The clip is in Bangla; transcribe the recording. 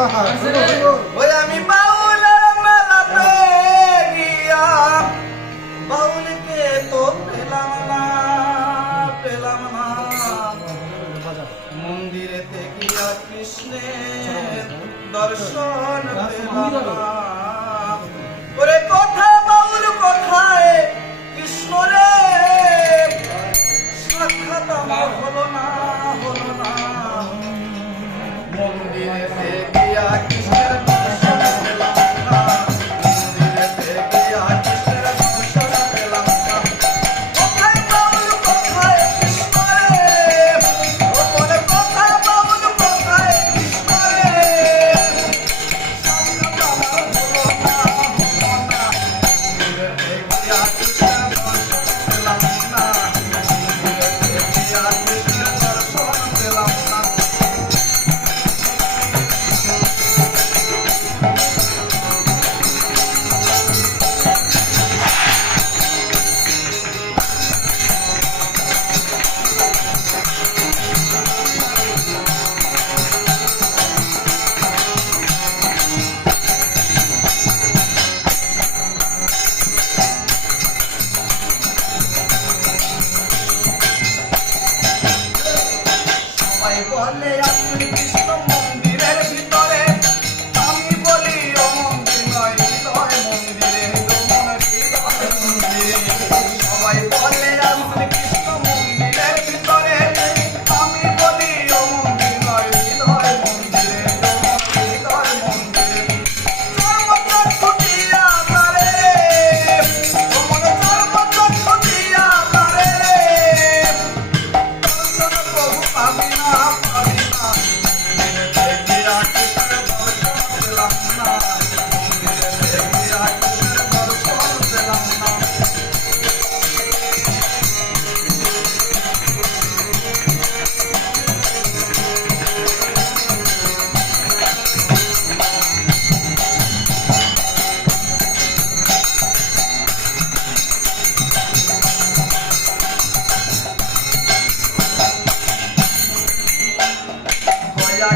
ওই আমি বাউলের মেলাতে গিয়া বাউলকে তো পেলাম না মন্দিরেতে গিয়া কৃষ্ণের দর্শন পেলাম না। ওরে কথা বাউল কোথায় কৃষ্ণ রে সাক্ষাৎ আমার হলো না মন্দিরেতে গিয়া কৃষ্ণের দর্শন পেলাম না মন্দিরেতে গিয়া কৃষ্ণের দর্শন পেলাম না। কোথায় বাউল কোথায় কৃষ্ণ রে ওরে কথা বাউল কোথায় কৃষ্ণ রে সাক্ষাৎ আমার হলো না মন্দিরেতে গিয়া কৃষ্ণের দর্শন পেলাম না মন্দিরেতে গিয়া কৃষ্ণের দর্শন পেলাম না। সবাই বলে আপনি কৃষ্ণ মন্দিরের ভিতরে আমি বলি ও মন্দির নয় হৃদয় মন্দিরে সবাই বলে আপনি কৃষ্ণ মন্দিরের ভিতরে আমি বলি ও মন্দির নয় হৃদয় মন্দিরে হৃদয় মন্দিরে সর্বচক্ষ দিয়া তারে মনে সর্বচক্ষ দিয়া তারে দর্শন প্রভু পাবি না মন্দিরেতে গিয়া কৃষ্ণের দর্শন পেলাম না মন্দিরেতে গিয়া কৃষ্ণের দর্শন পেলাম না। দয়া